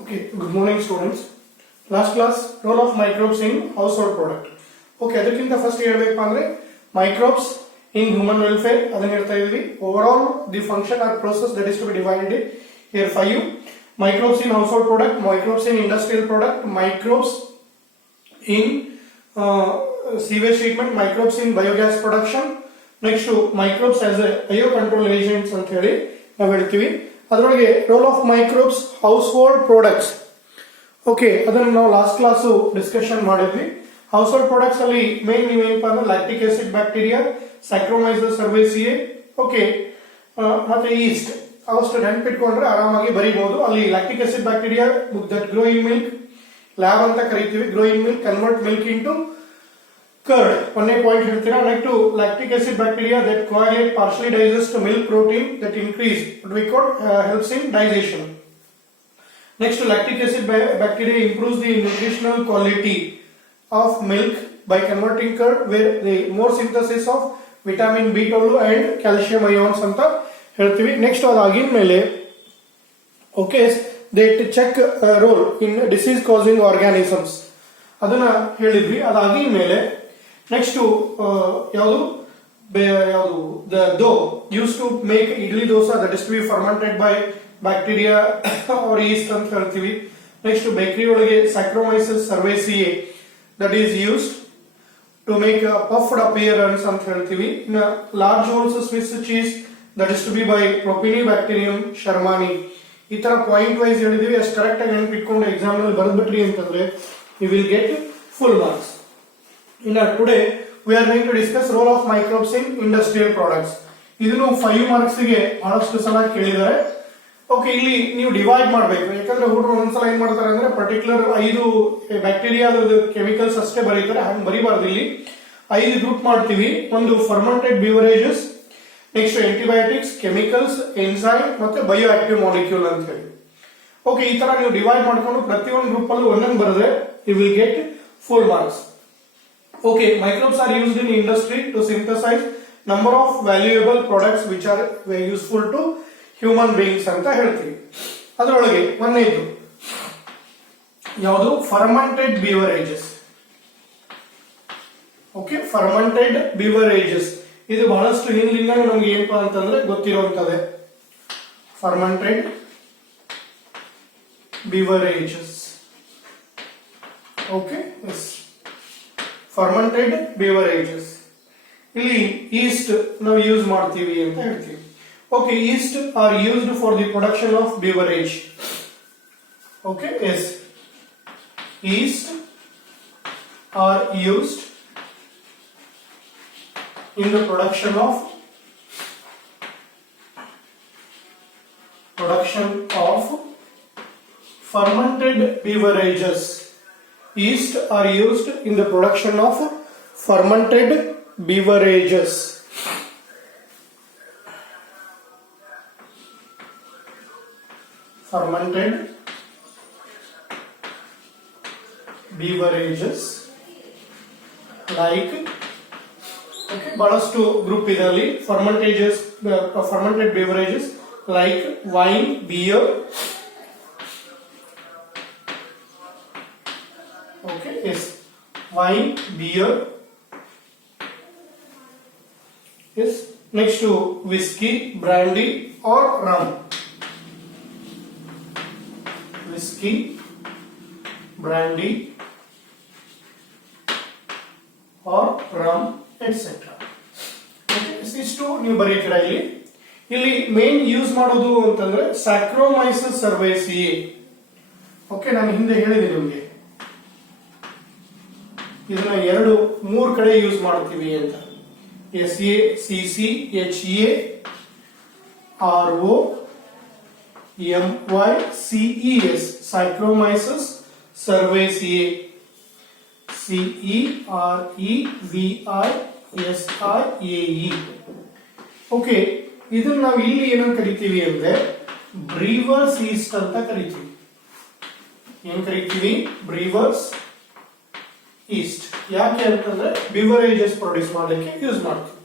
Okay, good morning students. Last class, role of microbes in household product. Okay, ಅದಕ್ಕಿಂತ ಫಸ್ಟ್ ಹೇಳಬೇಕು ಅಂದ್ರೆ microbes in human welfare ಅದನ್ನ ಹೇಳ್ತಾ ಇದ್ವಿ. Overall, the function or process that is to be divided here for you. Microbes in household product, microbes in industrial product, microbes in sewage treatment, microbes in biogas production. Next, microbes as a biocontrol agents ಅಂತ ಹೇಳಿ ನಾವು ಹೇಳ್ತೀವಿ. ಅದರೊಳಗೆ role of microbes house hold products. Okay, ಅದನ್ನು ನಾವು last class discussion ಮಾಡಿದ್ವಿ. House hold products ಅಲ್ಲಿ ಮೇನ್ ನೀವೇನಪ್ಪ ಅಂದ್ರೆ ಲ್ಯಾಕ್ಟಿಕ್ ಆಸಿಡ್ ಬ್ಯಾಕ್ಟೀರಿಯಾ, ಸ್ಯಾಕ್ರೋಮೈಸಸ್ ಸರ್ವೇಸಿಯೆ, ಓಕೆ, ಮತ್ತೆ ಈಸ್ಟ್ ಅವಷ್ಟು ನೆನ್ಪಿಟ್ಕೊಂಡ್ರೆ ಆರಾಮಾಗಿ ಬರೀಬಹುದು. ಅಲ್ಲಿ lactic acid bacteria that grow in milk, lab ಅಂತ ಕರಿತೀವಿ. Grow in milk convert milk into curd. ಒಂದೇ ಪಾಯಿಂಟ್ ಹೇಳ್ತೀರಾ. Next lactic acid bacteria that coagulate partially digest milk protein that increase what we call helps in digestion. Next, lactic acid bacteria improves the nutritional quality of milk by converting curd where the more synthesis of vitamin B12 and calcium ions ಅಂತ ಹೇಳ್ತೀವಿ. ನೆಕ್ಸ್ಟ್ ಅದಾಗಿನ ಮೇಲೆ okay they check role in disease causing organisms ಅದನ್ನ ಹೇಳಿದ್ವಿ. ಅದಾಗಿನ ಮೇಲೆ ನೆಕ್ಸ್ಟ್ ಯಾವುದು the dough used to make idli dosa that is to be fermented by bacteria or yeast ಅಂತ ಹೇಳ್ತೀವಿ. ನೆಕ್ಸ್ಟ್ ಬೇಕರಿ ಒಳಗೆ Saccharomyces cerevisiae that is used to make a puffed appearance ಅಂತ ಹೇಳ್ತೀವಿ. ಇನ್ನು large holes Swiss cheese that is to be by Propionibacterium shermani. ಈ ತರ point wise ಹೇಳಿದೀವಿ. ಅಷ್ಟು ಕರೆಕ್ಟ್ ಆಗಿ ನೆನಪಿಟ್ಕೊಂಡು ಎಕ್ಸಾಮ್ ನಲ್ಲಿ ಬರೆದ್ಬಿಟ್ರಿ ಅಂತಂದ್ರೆ you will get full marks. Today we are going to discuss role of microbes in industrial products. ಇದನ್ನು 5 ಮಾರ್ಕ್ಸ್ ಗೆ ಬಹಳಷ್ಟು ಸಲ ಕೇಳಿದ್ದಾರೆ. ಓಕೆ, ಇಲ್ಲಿ ನೀವು ಡಿವೈಡ್ ಮಾಡಬೇಕು. ಯಾಕಂದ್ರೆ ಹುಡುಗರು ಒಂದ್ಸಲ ಏನ್ ಮಾಡ್ತಾರೆ ಅಂದ್ರೆ ಪರ್ಟಿಕ್ಯುಲರ್ 5 ಬ್ಯಾಕ್ಟೀರಿಯಾದ ಕೆಮಿಕಲ್ಸ್ ಅಷ್ಟೇ ಬರೀತಾರೆ, ಹಂಗೆ ಬರೀಬಾರ್ದು. ಇಲ್ಲಿ 5 ಗ್ರೂಪ್ ಮಾಡ್ತೀವಿ. ಒಂದು fermented beverages, next antibiotics, chemicals, enzyme ಮತ್ತೆ ಬಯೋ ಆಕ್ಟಿವ್ ಮಾಲಿಕ್ಯೂಲ್ ಅಂತ ಹೇಳಿ. ಓಕೆ, ಈ ತರ ನೀವು ಡಿವೈಡ್ ಮಾಡ್ಕೊಂಡು ಪ್ರತಿಯೊಂದು ಗ್ರೂಪ್ ಅಲ್ಲೂ ಒಂದೊಂದು ಬರೆದ್ರೆ you will get full marks. Okay, microbes are used in industry to synthesize number of valuable products which are very useful to human beings ಅಂತ ಹೇಳ್ತೀವಿ. ಅದರೊಳಗೆ ಒಂದನೇದು ಯಾವುದು? Fermented beverages. Okay, fermented beverages ಇದು ಬಹಳಷ್ಟು ಹಿಂದಿನಿಂದ ನಮ್ಗೆ ಏನಪ್ಪಾ ಅಂತಂದ್ರೆ ಗೊತ್ತಿರುವಂತದೆ. Fermented beverages. Okay, yes, fermented beverages. ಇಲ್ಲಿ ಈಸ್ಟ್ ನಾವು ಯೂಸ್ ಮಾಡ್ತೀವಿ ಅಂತ ಹೇಳ್ತೀವಿ. Okay, yeast are used for the production of beverage. Okay, yes, yeast are used in the production of fermented beverages. Yeast are used in the production of fermented beverages. Fermented beverages like ಬಹಳಷ್ಟು group ಇದೆ ಅಲ್ಲಿ. Fermented beverages like wine, beer, okay, yes, wine, beer, yes. Next whisky, brandy or rum. Whisky, brandy or rum etcetera. ಇಷ್ಟು ನೀವು ಬರೀತೀರಾ. ಇಲ್ಲಿ main use ಮಾಡೋದು ಅಂತಂದ್ರೆ ಸ್ಯಾಕ್ರೋಮೈಸಸ್ ಸರ್ವೇಸಿಯೆ. ಓಕೆ, ನಾನು ಹಿಂದೆ ಹೇಳಿದೆ ನಿಮ್ಗೆ ಇದನ್ನ 3 ಕಡೆ ಯೂಸ್ ಮಾಡ್ತೀವಿ ಅಂತ. SACCHEROMYCES ಸ್ಯಾಕ್ರೋಮೈಸಸ್ ಸರ್ವೇಸಿಯೆ. CEREVISIAE. ಓಕೆ, ಇದನ್ನ ನಾವು ಇಲ್ಲಿ ಏನಂತ ಕರಿತೀವಿ ಅಂದ್ರೆ ಬ್ರೀವರ್ಸ್ ಈಸ್ಟ್ ಅಂತ ಕರಿತೀವಿ. ಏನ್ ಕರಿತೀವಿ? ಬ್ರೀವರ್ಸ್ ಈಸ್ಟ್. ಯಾಕೆ ಅಂತಂದ್ರೆ ಬಿವರೇಜಸ್ ಪ್ರೊಡ್ಯೂಸ್ ಮಾಡಲಿಕ್ಕೆ ಯೂಸ್ ಮಾಡ್ತೀವಿ.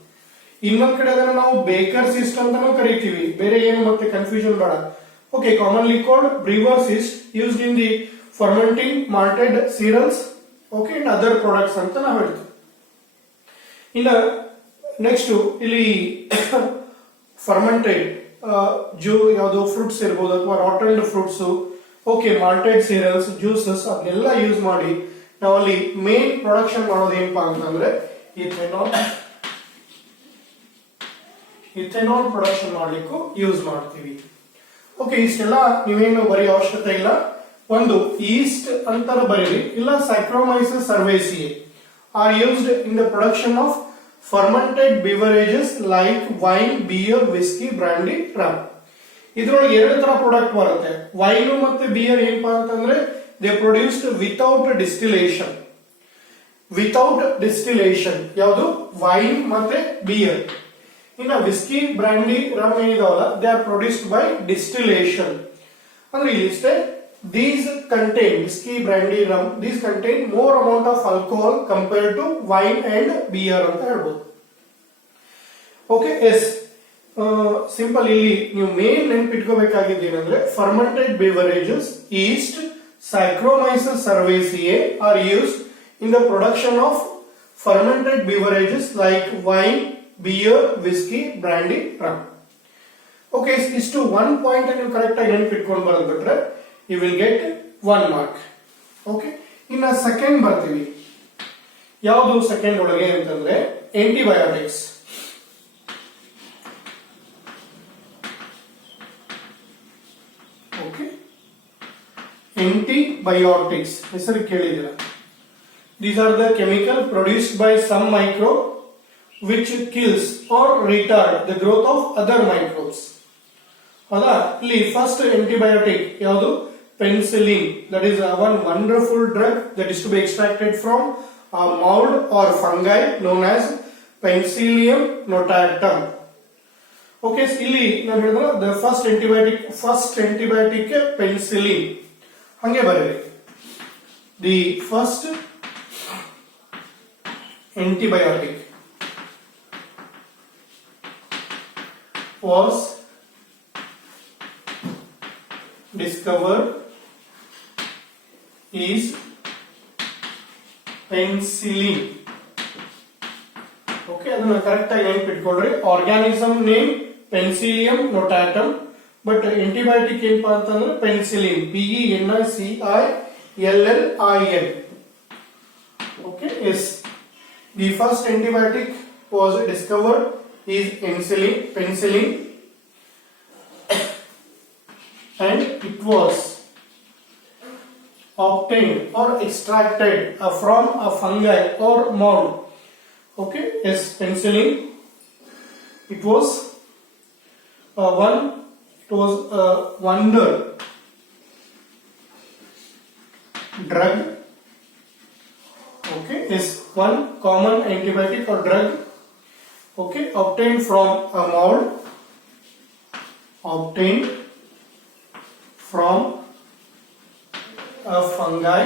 ಇನ್ನೊಂದ್ ಕಡೆ ಅದನ್ನ ನಾವು ಬೇಕರ್ಸ್ ಈಸ್ಟ್ ಅಂತಾನೂ ಕರಿತೀವಿ. ಬೇರೆ ಏನು ಮತ್ತೆ ಕನ್ಫ್ಯೂಷನ್ ಬೇಡ. Okay, commonly called brewer's yeast, used in the fermenting malted cereals, okay, and other products ಅಂತ ನಾವು ಹೇಳ್ತೀವಿ. ಇನ್ನು ನೆಕ್ಸ್ಟ್ ಇಲ್ಲಿ ಫರ್ಮೆಂಟೆಡ್ ಯಾವುದು ಫ್ರೂಟ್ಸ್ ಇರ್ಬೋದು ಅಥವಾ rotten fruits, okay, malted cereals, juices ಅದನ್ನೆಲ್ಲ ಯೂಸ್ ಮಾಡಿ ನಾವಲ್ಲಿ ಮೇನ್ ಪ್ರೊಡಕ್ಷನ್ ಮಾಡೋದು ಏನಪ್ಪಾ ಅಂತಂದ್ರೆ ಇಥೆನಾಲ್ ಪ್ರೊಡಕ್ಷನ್ ಮಾಡ್ಲಿಕ್ಕೂ ಯೂಸ್ ಮಾಡ್ತೀವಿ. ಓಕೆ, ಇಷ್ಟೆಲ್ಲ ನೀವೇನು ಬರೆಯೋ ಅವಶ್ಯಕತೆ ಇಲ್ಲ. ಒಂದು ಈಸ್ಟ್ ಅಂತಾನು ಬರೀರಿ, ಇಲ್ಲ Saccharomyces cerevisiae are used in the production of fermented beverages like wine, beer, whisky, brandy, rum. ಇದ್ರೊಳಗೆ ಎರಡು ತರ ಪ್ರಾಡಕ್ಟ್ ಬರುತ್ತೆ. ವೈನ್ ಮತ್ತೆ ಬಿಯರ್ ಏನಪ್ಪಾ ಅಂತಂದ್ರೆ ದೇ ಪ್ರೊಡ್ಯೂಸ್ಡ್ ವಿತೌಟ್ ಡಿಸ್ಟಿಲೇಷನ್. ಯಾವುದು ವೈನ್ ಮತ್ತೆ ಬಿಯರ್. ಇನ್ನು ವಿಸ್ಕಿ, ಬ್ರಾಂಡಿ, ರಮ್ ಏನಿದಾವಲ್ಲ they are produced by distillation. ಅಂದ್ರೆ ಇಲ್ಲಿಷ್ಟೇ, these contain whiskey, brandy, rum, these contain more amount of alcohol compared to wine and beer ಅಂತ ಹೇಳ್ಬೋದು. Okay, yes simple. ಇಲ್ಲಿ ನೀವು ಮೇನ್ ನೆನ್ಪಿಟ್ಕೋಬೇಕಾಗಿದ್ದು ಏನಂದ್ರೆ fermented beverages, yeast, Saccharomyces cerevisiae are used in the production of fermented beverages like wine, beer, whisky, brandy, rum. Okay, ಇಷ್ಟು one point ನೀವು correct ಆಗಿ ನೆನ್ಪಿಟ್ಕೊಂಡು ಬರೆದ್ಬಿಟ್ರೆ you will get 1 mark. Okay, ಇನ್ನ ಸೆಕೆಂಡ್ ಬರ್ತೀವಿ. ಯಾವುದು ಸೆಕೆಂಡ್ ಒಳಗೆ ಅಂತಂದ್ರೆ ಆಂಟಿಬಯೋಟಿಕ್ಸ್. ಓಕೆ, ಆಂಟಿಬಯೋಟಿಕ್ಸ್ ಹೆಸರು ಕೇಳಿದಿರ. These are the chemical produced by some microbe which kills or retard the growth of other microbes. ಹೌದಾ? ಇಲ್ಲಿ ಫಸ್ಟ್ ಆಂಟಿಬಯೋಟಿಕ್ ಯಾವುದು? penicillin. That is one wonderful drug that is to be extracted from a mold or fungi known as Penicillium notatum. Okay, ಇಲ್ಲಿ ನಾನು ಹೇಳಿದ್ರೆ the first antibiotic penicillin. ಹಂಗೆ ಬರೀರಿ. The first antibiotic was discovered is penicillin. Okay, ಅದನ್ನ correct ಆಗಿ ನೆನಪಿಟ್ಕೊಳ್ರಿ. Organism name Penicillium notatum, but antibiotic ಏನಪ್ಪಾ ಅಂತಂದ್ರೆ penicillin, PENICILLIN. Okay, yes, the first antibiotic was discovered is penicillin, and it was obtained or extracted from a fungi or mold. Okay, yes, penicillin. It was a wonder drug. Okay, is one common antibiotic or drug. Okay, obtained from a mold, obtained from a fungi,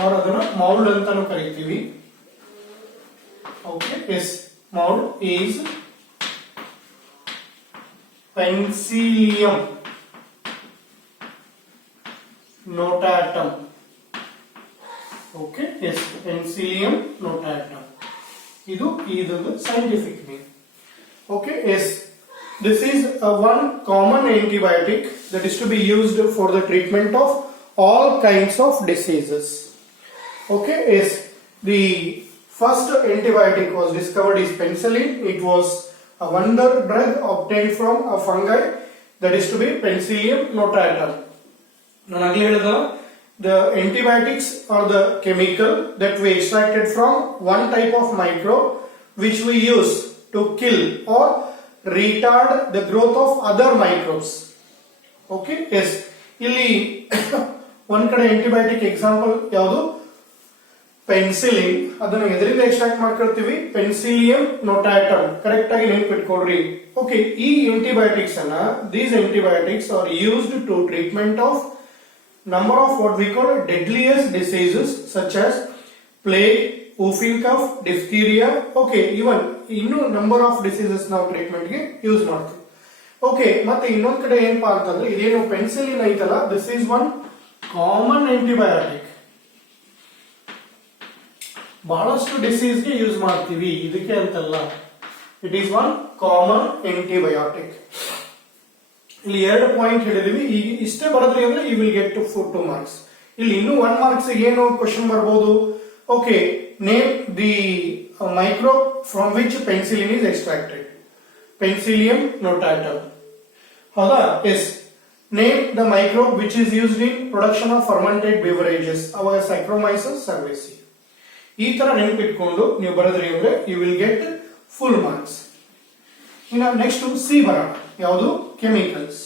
or ಅದನ್ನ mold ಅಂತಾನೂ ಕರೀತೀವಿ. Okay, yes, mold is Penicillium notatum. Okay, yes, Penicillium notatum. ಇದು scientific name. Okay, yes, this is one common antibiotic that is to be used for the treatment of all kinds of diseases. Okay, yes, the first antibiotic was discovered is penicillin. It was a wonder drug obtained from a fungi that is to be Penicillium notatum. The antibiotics are the chemical that we extracted from one type of microbe which we use to kill or retard the growth of other microbes. Okay, yes, ಇಲ್ಲಿ ಒಂದ್ ಕಡೆ antibiotic example ಯಾವುದು? ಪೆನ್ಸಿಲಿನ್. ಅದನ್ನ ಎದರಿಂದ ಎಕ್ಸ್ಟ್ರಾಕ್ಟ್ ಮಾಡ್ಕೊಳ್ತೀವಿ? ಪೆನ್ಸಿಲಿಯಂ ನೋಟಾಟಮ್. ಕರೆಕ್ಟ್ ಆಗಿ ನೆನಪಿಟ್ಕೊಳ್ರಿ. ಓಕೆ, ಈ ಆಂಟಿಬಯೋಟಿಕ್ಸ್ ಅನ್ನ, these antibiotics are used to treatment of number of what we call deadliest diseases such as plague, whooping cough, diphtheria. Okay, even ಇನ್ನೂ number of diseases ನಾವು ಟ್ರೀಟ್ಮೆಂಟ್ ಗೆ ಯೂಸ್ ಮಾಡ್ತೀವಿ. ಓಕೆ, ಮತ್ತೆ ಇನ್ನೊಂದ್ ಕಡೆ ಏನಪ್ಪಾ ಅಂತಂದ್ರೆ ಇದೇನು ಪೆನ್ಸಿಲಿನ್ ಐತಲ್ಲ, this is one common antibiotic. ಬಹಳಷ್ಟು ಡಿಸೀಸ್ಗೆ ಯೂಸ್ ಮಾಡ್ತೀವಿ, ಇದಕ್ಕೆ ಅಂತಲ್ಲ. It is one common antibiotic. ಇಲ್ಲಿ 2 ಪಾಯಿಂಟ್ ಹೇಳಿದೀವಿ. ಈಗ ಇಷ್ಟೇ ಬರೋದ್ರಿ ಅಂದ್ರೆ ಯು ವಿಲ್ ಗೆಟ್ 2 ಮಾರ್ಕ್ಸ್. ಇಲ್ಲಿ ಇನ್ನೂ 1 ಮಾರ್ಕ್ಸ್ ಏನು ಕ್ವಶನ್ ಬರ್ಬೋದು. Okay, name the microbe from which penicillin is extracted. Penicillium notatum. ಹೌದಾ? Yes. Name the microbe which is used in production of fermented beverages. ಅವಾಗ ಸೈಕ್ರೋಮೈಸಸ್ ಸರ್ವೇಸಿ. ಈ ತರ ನೆನಪಿಟ್ಕೊಂಡು ನೀವು ಬರೆದ್ರಿ ಅಂದ್ರೆ you will get full marks. ಇನ್ನು ನೆಕ್ಸ್ಟ್ ಸಿ ಬರೋಣ. ಯಾವುದು? ಕೆಮಿಕಲ್ಸ್.